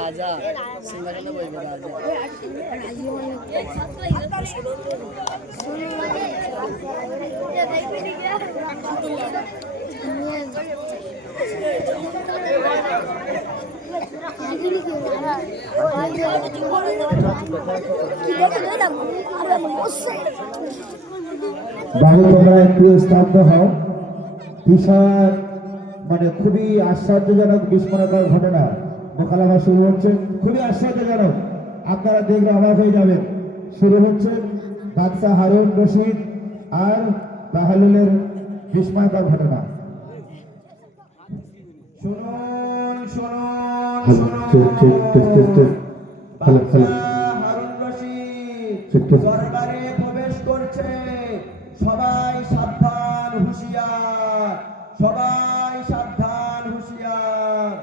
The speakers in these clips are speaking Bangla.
राजा सिंहासन बोल তোমরা একটু স্তব্ধ হও। বিশাল মানে খুবই আশ্চর্যজনক বিস্ময়কর ঘটনা মোকালামা শুরু হচ্ছে, খুবই আশ্চর্যজনক, আপনারা দেখলে অবাক হয়ে যাবেন। শুরু হচ্ছে বাদশাহ হারুন রশিদ আর বাহালুলের বিস্ময়কর ঘটনা। শুনুন শুনুন হারুন রশিদ দরবারে প্রবেশ করছে। সবাই সাবধান, হুঁশিয়ার, সবাই সাবধান, হুঁশিয়ার।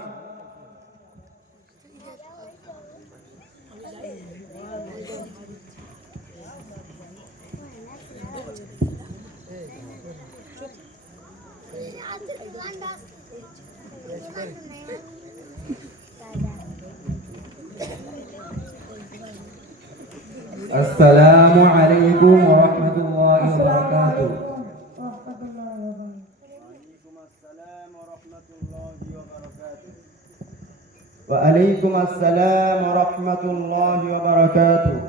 আসসালামু আলাইকুম ওয়া রাহমাতুল্লাহি ওয়া বারাকাতুহু। ওয়া আলাইকুম আসসালাম ওয়া রাহমাতুল্লাহি ওয়া বারাকাতুহু।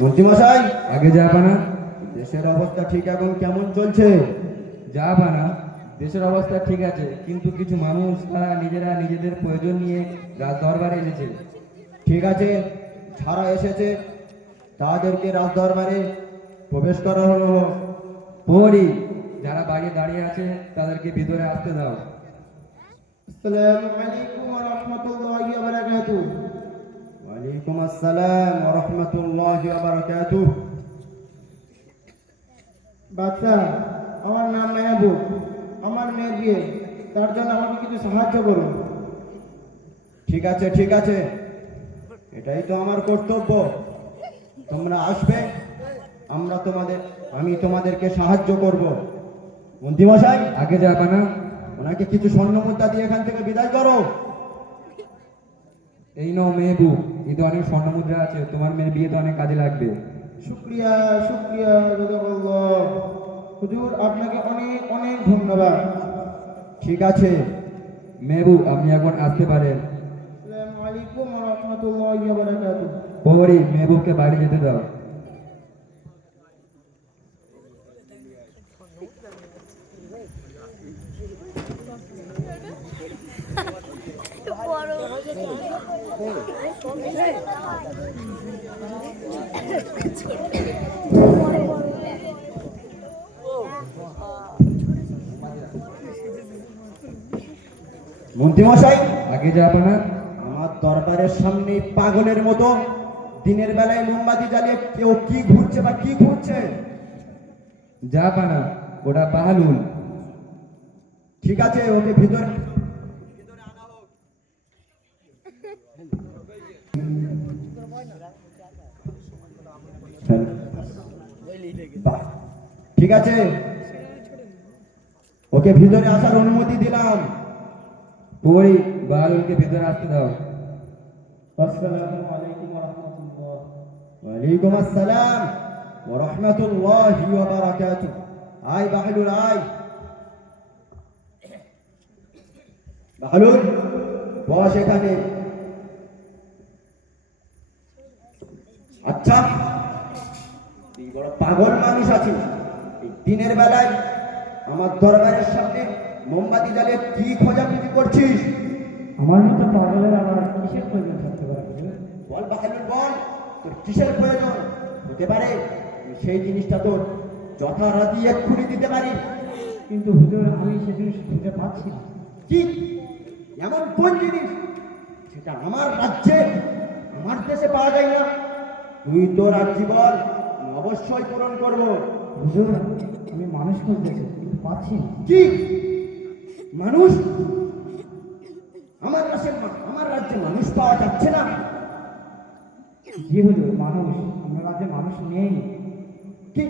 মন্ত্রী মশাই, আগে যাবা না? দেশের অবস্থা ঠিক এখন কেমন চলছে? যাবা না? দেশের অবস্থা ঠিক আছে, কিন্তু কিছু মানুষ তারা নিজেরা নিজেদের প্রয়োজন নিয়ে রাজ দরবারে এসেছে। ঠিক আছে, যারা এসেছে তাদেরকে রাজ দরবারে প্রবেশ করা হলো। পরি যারা বাইরে দাঁড়িয়ে আছে তাদেরকে ভিতরে আসতে দাও। আসসালামু আলাইকুম ওয়া রাহমাতুল্লাহি ওয়া বারাকাতুহু। ওয়া আলাইকুম আসসালাম ওয়া রাহমাতুল্লাহি ওয়া বারাকাতুহু। বাদশা, আমার নাম মায়াবুব, আমার মেয়ের বিয়ে, তার জন্য আমাকে কিছু সাহায্য করুন। ঠিক আছে ঠিক আছে, এটাই তো আমার কর্তব্য। তোমরা আসবে, আমি তোমাদেরকে সাহায্য করব। মন্ত্রী মশাই, আগে যাবা না? ওনাকে কিছু স্বর্ণ মুদ্রা দিয়ে এখান থেকে বিদায় করো। এই নাও মেহবুব, এতে অনেক স্বর্ণ মুদ্রা আছে, তোমার মেয়ের বিয়েতে অনেক কাজে লাগবে। শুকরিয়া শুকরিয়া জাযাকাল্লাহ। হুজুর, আপনাকে অনেক অনেক ধন্যবাদ। ঠিক আছে মেহবুব, আপনি এখন আসতে পারেন। আসসালামু আলাইকুম ওয়া রাহমাতুল্লাহি ওয়া বারাকাতুহু। পরি মেহবুবকে বাইরে যেতে দাও। মন্ত্রী মশাই, আগে যাবা না? আমার দরবারের সামনে পাগলের মতো দিনের বেলায় মোমবাতি জ্বালিয়ে কেউ কি ঘুরছে বা কি ঘুরছে? যাবা না, ওটা বাহালুল। ঠিক আছে, ওকে ভিতরে আনা হোক। ঠিক আছে, ওকে ভিতরে আসার অনুমতি দিলাম। পরি বাহালুলকে ভিতরে আসতে দাও। আসসালামু আলাইকুম ওয়া রাহমাতুল্লাহ। ওয়া আলাইকুম আসসালাম ওয়া রাহমাতুল্লাহি ওয়া বারাকাতুহু। আয় বাহালুল, আয় বাহালুল, বস এখানে। আচ্ছা, তুই বড় পাগল মানুষ আছিস, এই দিনের বেলায় আমার দরবারের সামনে মোমবাতি জ্বালিয়ে কি খোঁজাখুঁজি করছিস? আমার মতো পাগলের আবার কিসের প্রয়োজন থাকতে পারে? বল বাহালুল, বল, তোর কিসের প্রয়োজন হতে পারে? সেই জিনিসটা তোর যথারীতি এক্ষুনি দিতে পারি। কিন্তু হুজুর, আমি সে জিনিস খুঁজে পাচ্ছি না। কি এমন কোন জিনিস যেটা আমার রাজ্যে, আমার দেশে পাওয়া যায় না? তুই তোর আজীবন অবশ্যই পূরণ করব। হুজুর আমি মানুষ খুঁজতেছি কিন্তু পাচ্ছি না। কি মানুষ? আমার রাজ্যে মানুষ পাওয়া যাচ্ছে না? জি হুজুর মানুষ, আমার রাজ্যে মানুষ নেই। কি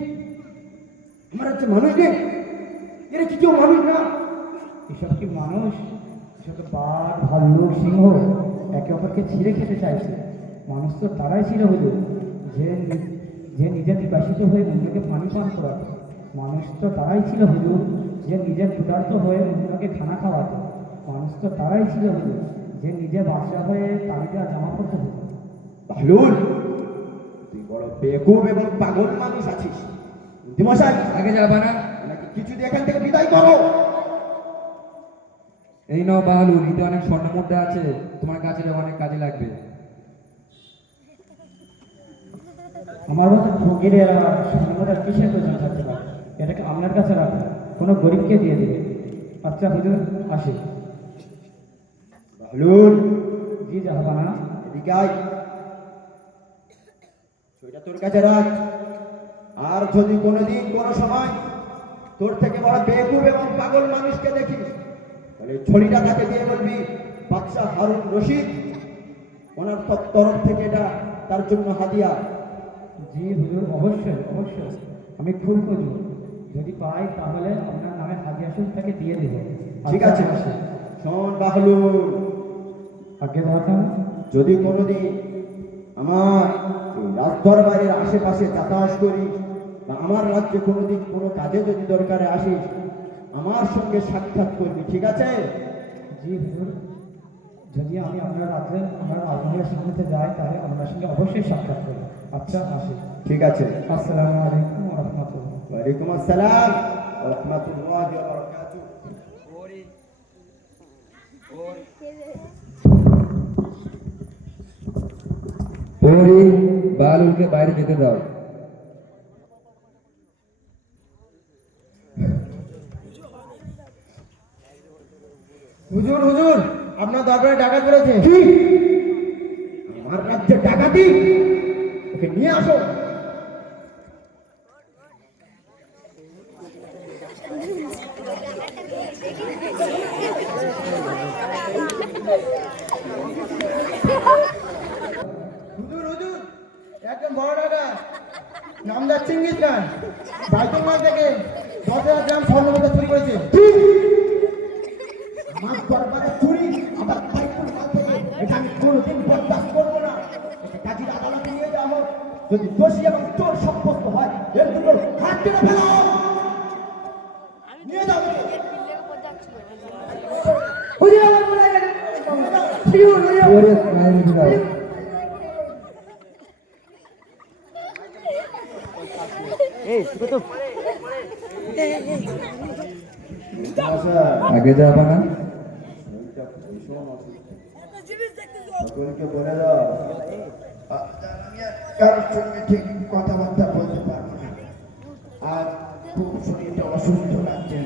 আমার রাজ্যে মানুষ নেই? এরা কি কেউ মানুষ না? এসব কি মানুষ? এসব তো বাঘ ভাল্লুক সিংহ একে অপরকে ছিঁড়ে খেতে চাইছে। মানুষ তো তারাই ছিল হুজুর যে যে নিজে বিকাশিত হয়ে অন্যকে পানি পান করাতো। মানুষ তো তারাই ছিল হুজুর যে নিজে ক্ষুধার্ত হয়ে অন্যকে খানা খাওয়াতো। মানুষ তো তারাই ছিল হুজুর যে নিজে বাদশা হয়ে তালিকা জামা পড়তে হতো। বাহলুল, তুই বড় বেকুব এবং পাগল মানুষ আছিস। বুদ্ধিমশাই, আগে যাবা না? নাকি কিছু দিয়ে এখান থেকে বিদায় করো। এই নাও বাহালুল, এতে অনেক স্বর্ণ মুদ্রা আছে, তোমার কাছে অনেক কাজে লাগবে। আমার মতো ফকিরের স্বর্ণটা কিসের প্রয়োজন থাকতে পারে? এটাকে আপনার কাছে রাখুন, কোনো গরিবকে দিয়ে দেবে। আচ্ছা হুজুর আসি। বাহলুল, জি জাহাবানা। এদিকে আয়। ছুরিটা তোর কাছে রাখ। আর যদি কোনোদিন কোনো সময় তোর থেকে বড় বেকুব এবং পাগল মানুষকে দেখিস, তাহলে ছড়িটা তাকে দিয়ে বলবি বাদশাহ হারুন রশিদ ওনার তরফ থেকে এটা তার জন্য হাদিয়া। জি হুজুর, অবশ্যই অবশ্যই আমি খুব খুঁজব, যদি পাই তাহলে আপনার নামে হাজিয়া শুল্ক তাকে দিয়ে দেব। ঠিক আচ্ছা, আছে, আসি। শোন বাহলুল, আগে দরকার যদি কোনোদিন আমার এই রাজদরবারের আশেপাশে যাতায়াত করিস বা আমার রাজ্যে কোনোদিন কোনো কাজে যদি দরকারে আসিস, আমার সঙ্গে সাক্ষাৎ করবি, ঠিক আছে? জি হুজুর, যদি আমি আপনার রাজ্যে আমার আত্মীয় সামনে যাই তাহলে আপনার সঙ্গে অবশ্যই সাক্ষাৎ করব। আচ্ছা আসি। ঠিক আছে। আসসালামু আলাইকুম ওয়া রাহমাতুল্লাহ। ওয়ালাইকুম আসসালাম ওয়া রাহমাতুল্লাহি ওয়া বারাকাতুহু। ওরে বাহালুলকে বাইরে যেতে দাও। হুজুর হুজুর, আপনার দরবারে ডাকাত পড়েছে। কি? আমার রাজ্যে ডাকাতি? ওকে নিয়ে আসো। হুজুর হুজুর, একদম বড় ডাকাত, নামদার চিঙ্গিস খান, বাইতুল মাল থেকে 10,000 গ্রাম স্বর্ণ মুদ্রা চুরি করেছে। আমার দরবারে চুরি, আবার বাইতুল মাল থেকে, এটা আমি কোনোদিন বরদাস্ত করবো না। একে কাজীর আদালতে নিয়ে যাওয়া হোক। যদি দোষী এবং চোর সাব্যস্ত হয়, এর দুটো হাত কেটে ফেলা হোক। নিয়ে যাও। ওরে বাইরে যেতে দাও। আগে যাবা না? সকলকে বলে দাও, আমি আর কারোর সঙ্গে ঠিক কথাবার্তা বলতে পারবো না। আজ খুব শরীরটা অসুস্থ লাগছে।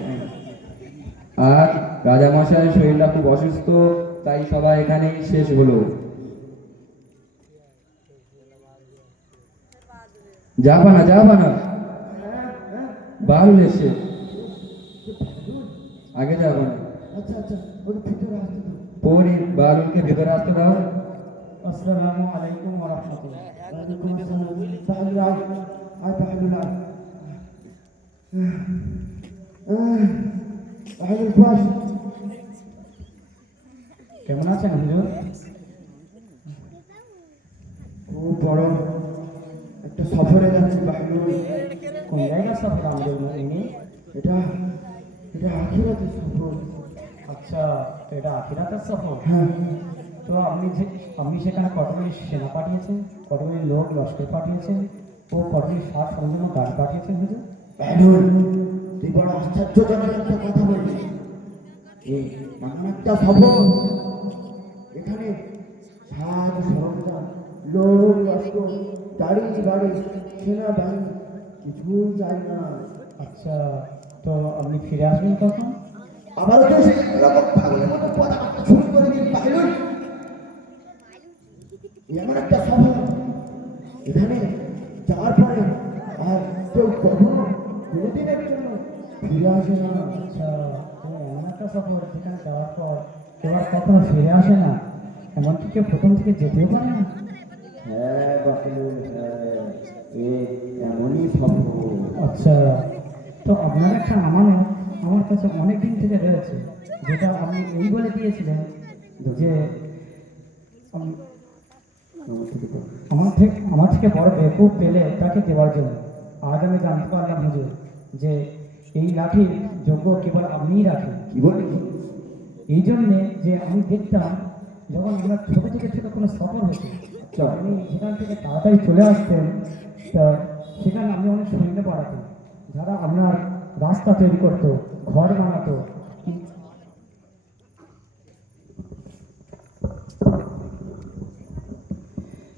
আর রাজামশাইয়ের শরীরটা খুব অসুস্থ, তাই সবাই এখানেই শেষ হলো। যাবা না যাবা না, বাহালুল এসে আগে যাবা না। আচ্ছা আচ্ছা, ওকে ভিতরে আসতে দাও। পরে বাহালুলকে ভেতরে আসতে দাও। আসসালামু আলাইকুম ওয়া রাহমাতুল্লাহ। ওয়ালাইকুম আসসালাম। বাহলুল আয়, আয় বাহলুল আয়। বাহলুল বস। কেমন আছেন হুজুর? খুব বড় একটা সফরে যাচ্ছি বাহলুল। কোন জায়গার সফর আমাদের ইনি? এটা এটা আখিরাতের সফর। আচ্ছা, তো এটা আখিরাতের সফর। হ্যাঁ, তো আপনি সেখানে কতগুলি সেনা পাঠিয়েছেন, কতগুলি লোক লস্কর পাঠিয়েছেন ও কতগুলি সাজ সরঞ্জাম গাড়ি পাঠিয়েছেন হুজুর? বাহলুল, তুই বড় আশ্চর্যজনক একটা কথা বলবি। এই এমন একটা সফর, এখানে সাজ সরঞ্জাম, লোক লস্কর, গাড়ি বাড়ি, সেনাবাহিনী কিছুই চাই না। আচ্ছা, তো আপনি ফিরে আসবেন কখন? আবারও তো সেই রকম পাগলের মতো কথাবার্তা শুরু করে দিন বাহলুল। এমন একটা সফর, এখানে যাওয়ার পরে আর কেউ কখনো কোনোদিনের জন্য ফিরে আসে না। আচ্ছা, এমন একটা সফর যেখানে যাওয়ার পর কেউ আর কখনো ফিরে আসে না, এমনকি কেউ প্রথম থেকে যেতেও পারে না। হ্যাঁ বাহলুল, হ্যাঁ, এমনই সফর। আচ্ছা, তো আপনার একটা আমানত আমার কাছে অনেক দিন থেকে রয়েছে, যেটা আপনি এই বলে দিয়েছিলেন যে আমার থেকে বড় বেকুব পেলে তাকে দেওয়ার জন্য। আজ আমি জানতে পারলাম হুজুর যে এই লাঠির যোগ্য কেবল আপনিই রাখেন। কি বলি? এই জন্যে যে আমি দেখতাম যখন আমরা ছোটো থেকে ছোটো কোনো সফর হতো, তো আপনি সেখান থেকে তাড়াতাড়ি চলে আসতেন, তা সেখানে আমি অনেক সৈন্য পাঠাতাম যারা আপনার রাস্তা তৈরি করতো, ঘর বানাতো।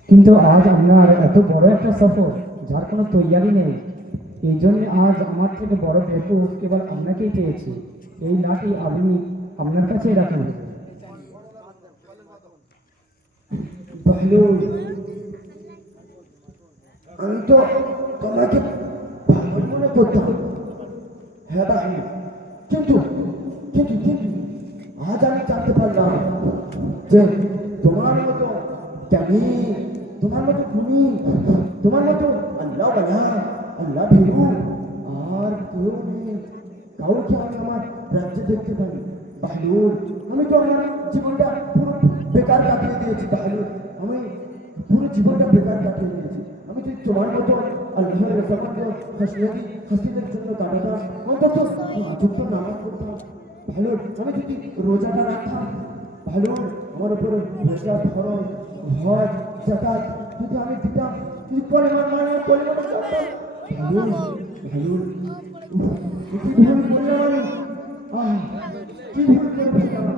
কিন্তু আজ আপনার এত বড় একটা সফর যার কোনো তৈয়ারি নেই, এই জন্য আজ আমার থেকে বড় বেকুব কেবল আপনাকেই পেয়েছি। এই লাঠি আপনি আপনার কাছেই রাখেন। বাহলুল, আমি তো তোমাকে ভালো মনে করতাম। হ্যাঁ বাহলুল, কিন্তু কিন্তু কিন্তু আজ আমি জানতে পারলাম যে তোমার মতো জ্ঞানী, তোমার মতো গুণী, তোমার মতো আল্লাহ আল্লাহ ভীরু আর কেউ নেই। কাউকে আমি আমার রাজ্যে দেখতে পাই। বাহলুল, আমি তো আমার জীবনটা পুরো বেকার কাটিয়ে দিয়েছি। বাহলুল, আমি পুরো জীবনটা বেকার কাটিয়ে দিয়েছি। আমি যদি তোমার মতো আল্লাহর রহমতে হাসিনের জন্য কাটাতাম, অন্তত যুক্ত নামাজ পড়তাম। বাহলুল, আমি যদি রোজাটা রাখতাম, বাহলুল, আমার উপরে রোজা, ফরজ, হজ, যাকাত যদি আমি দিতাম, যদি পরিমাণ করতাম। বাহলুল, বাহলুল, কি ভুল করলাম আমি? কি ভুল করে ফেললাম?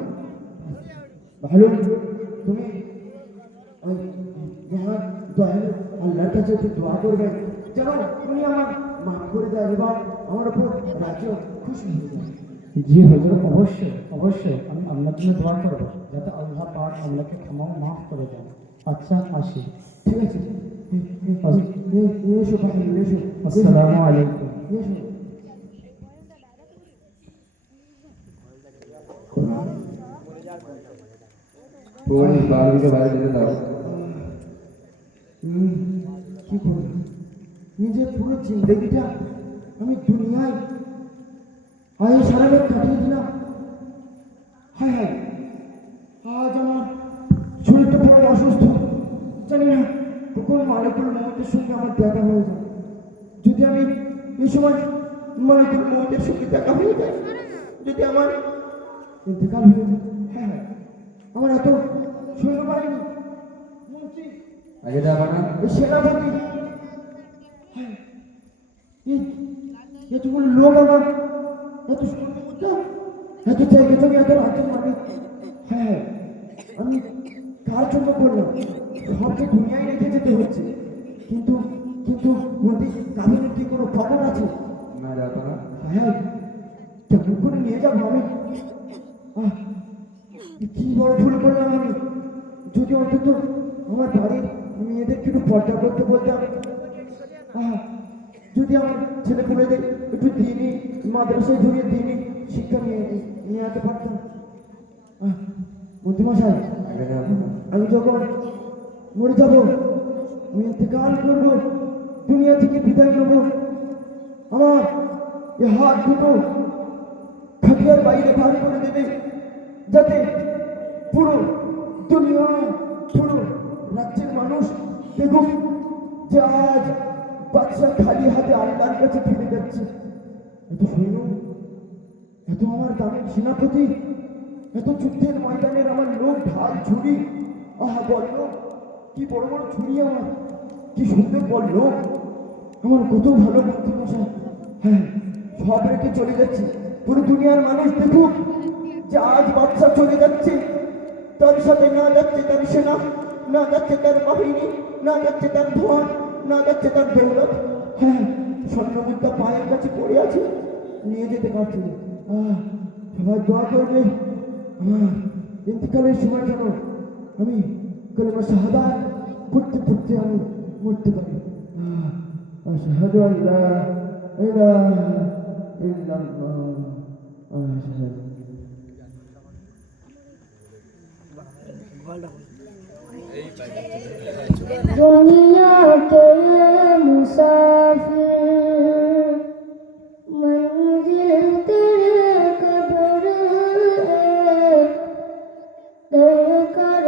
বাহলুল, তুমি মহান দয়ালু আল্লাহর কাছে একটু দোয়া করবেন যেন উনি আমার মাফ করে দেয় এবং আমার উপর রাজ্য খুশি হয়ে যায়। জি হুজুর, অবশ্যই অবশ্যই আমি আপনার জন্য দোয়া করবো যাতে আল্লাহ পাক আপনাকে ক্ষমা মাফ করে দেন। আচ্ছা, আসি। ঠিক আছে, এসো বাহলুল, এসো। আসসালামু আলাইকুম। এসো। পুলিশ বাড়িকে বাইরে যেতে দাও। কি করব? নিজের পুরো জিন্দগিটা আমি দুনিয়ায় আয় সারাবার কাটিয়ে দিলাম। হায় হায়, আজ আমার শরীরটা পুরো অসুস্থ। জানি না কখন মালিকুল মৌতের সঙ্গে আমার দেখা হয়ে যায়। যদি আমি এই সময় মালিকুল মৌতের সঙ্গে দেখা হয়ে যায়, যদি আমার ইন্তেকাল হয়ে যায়, হ্যাঁ হ্যাঁ, আমার এত সৈন্যবাহিনী, মন্ত্রী, আগে যাবো না? এই সেনাপতি, হ্যাঁ, এতগুলো লোক, আমার এত সৈন্যমুদ্রা, এত জায়গা জমি, এত রাজ্যের মালিক, হ্যাঁ, আমি কার জন্য করলাম? সবকে দুনিয়ায় রেখে যেতে হচ্ছে। কিন্তু কিন্তু মন্ত্রী, কাবিনের কি কোনো খবর আছে? না, যাবো না। হ্যাঁ, কেমন করে নিয়ে যাবো আমি? কি বড় ভুল করলাম আমি। যদি অন্তত আমার বাড়ির মেয়েদেরকে একটু পর্দা করতে বলতাম, যদি আমার ছেলে পুলেদের একটু দিনই মাদ্রাসায় ধরিয়ে দিনই শিক্ষা নিয়ে আসতে পারতাম। মন্ত্রীমশাই, আগে যাবো না। আমি যখন মরে যাবো, আমি ইন্তেকাল করবো, দুনিয়া থেকে বিদায় নেব, আমার এ হাত দুটো খাটিয়ার বাইরে ভাগ করে দেবে, যাতে পুরো দুনিয়া, পুরো রাজ্যের মানুষ দেখুক যে আজ বাদশা খালি হাতে আল্লাহর কাছে ফিরে যাচ্ছে। এত সৈন্য, এত আমার দামের সেনাপতি, এত যুদ্ধের ময়দানের আমার লোক, ঢাল ছুরি, বললো কি বড় বড় ছুরি, আমার কি সুন্দর বললো, আমার কত ভালো মন্ত্রী মশাই। হ্যাঁ, সব রেখে চলে যাচ্ছে, পুরো দুনিয়ার মানুষ দেখুক যে আজ বাদশা চলে যাচ্ছে, তার সাথে না যাচ্ছে তার সেনা, না যাচ্ছে তার বাহিনী, না যাচ্ছে তার ধন, না যাচ্ছে তার দৌলত। হ্যাঁ, স্বর্ণমুদ্রা পায়ের কাছে পড়ে আছে, নিয়ে যেতে পারছি না। সবাই দোয়া করবে আমার ইন্তেকালের সময় যেন আমি কলেমা শাহাদাত পড়তে পড়তে আমি মরতে পারি আশহাদু আল্লা ইলাহা ইল্লাল্লাহ আশহাদু दुनिया के मुसाफिर मंजिल तेरे कब्र है दर कर